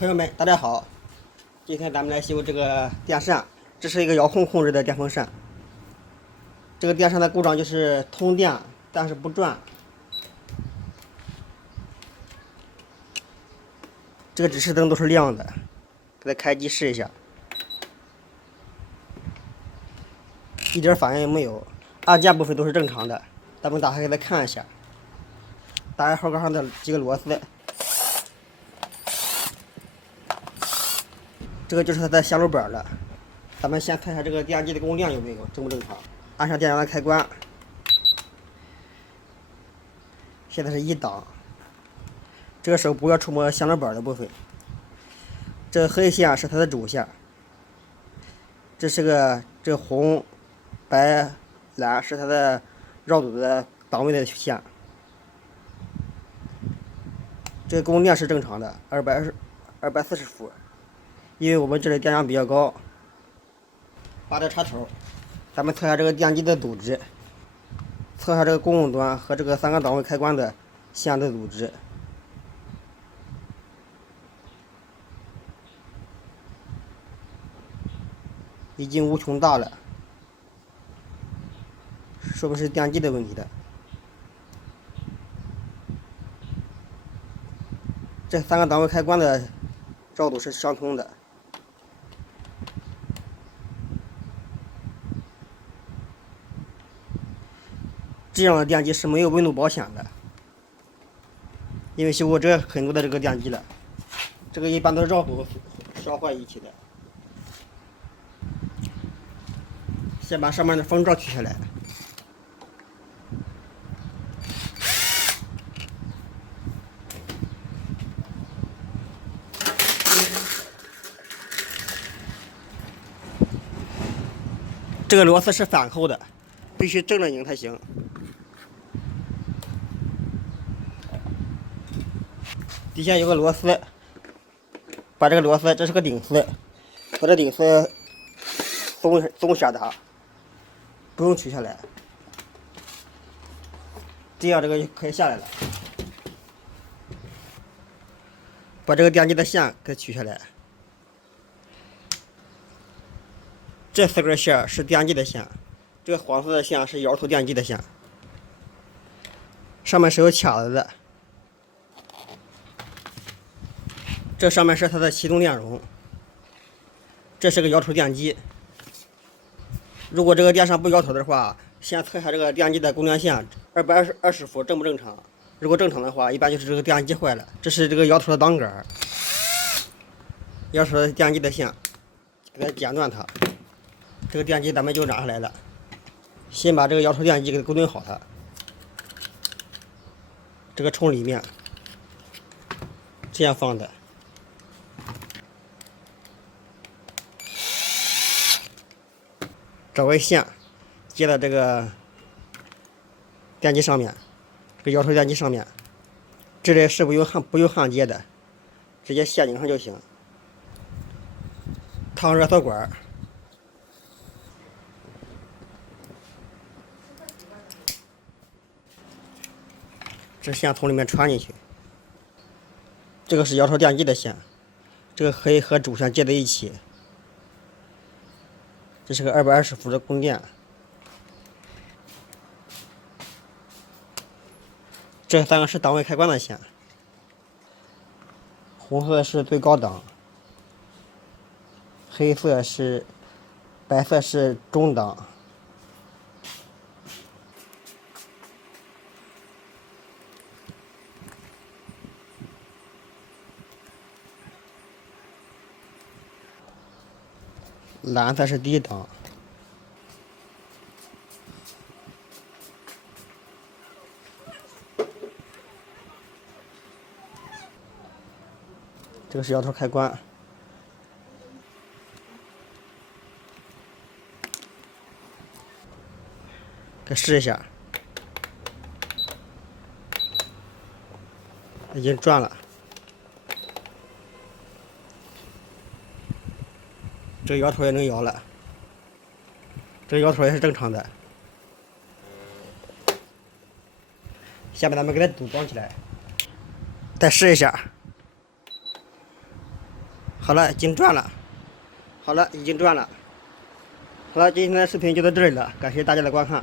朋友们，大家好！今天咱们来修这个电扇，这是一个遥控控制的电风扇。这个电扇的故障就是通电，但是不转。这个指示灯都是亮的，给它开机试一下，一点反应也没有。按键部分都是正常的，咱们打开给它看一下。打开后盖上的几个螺丝。这个就是它的线路板了。咱们先看一下这个电机的供电有没有正不正常。按上电源的开关，现在是1档。这个手不要触摸线路板的部分。这黑线是它的主线，这红、白、蓝是它的绕组的档位的线。这个供电是正常的，240伏。因为我们这里电压比较高，拔掉插头，咱们测一下这个电机的阻值，测一下这个公共端和这个3个档位开关的线的阻值。已经无穷大了，说明是电机的问题的。这3个档位开关的绕度是相同的。这样的电机是没有温度保险的，因为修过很多的这个电机了，这个一般都是绕度烧坏引起的。先把上面的风罩取下来，这个螺丝是反扣的，必须正着拧才行。底下有个螺丝，把这个螺丝，这是个顶丝，把这顶丝松下它，不用取下来，这样这个就可以下来了。把这个电机的线给取下来，这4根线是电机的线，这个黄色的线是摇头电机的线，上面是有卡子的。这上面是它的启动电容，这是个摇头电机。如果这个电扇不摇头的话，先测一下这个电机的供电线220伏正不正常。如果正常的话，一般就是这个电机坏了。这是这个摇头的档杆，摇头的电机的线，给它剪断它。这个电机咱们就拿下来了。先把这个摇头电机给固定好它，这个冲里面，这样放的。找根线接到这个电机上面，这个摇头电机上面，这里是不用焊接的，直接线拧上就行。烫热缩管，这线从里面穿进去。这个是摇头电机的线，这个可以和主线接在一起。这是个220伏的供电，这3个是档位开关的线，红色是最高档，白色是中档。蓝色是低档，这个是摇头开关，给试一下，已经转了。这个摇头也能摇了，这个摇头也是正常的。下面咱们给它组装起来，再试一下。好了，已经转了。好了，已经转了。好了，今天的视频就到这里了，感谢大家的观看。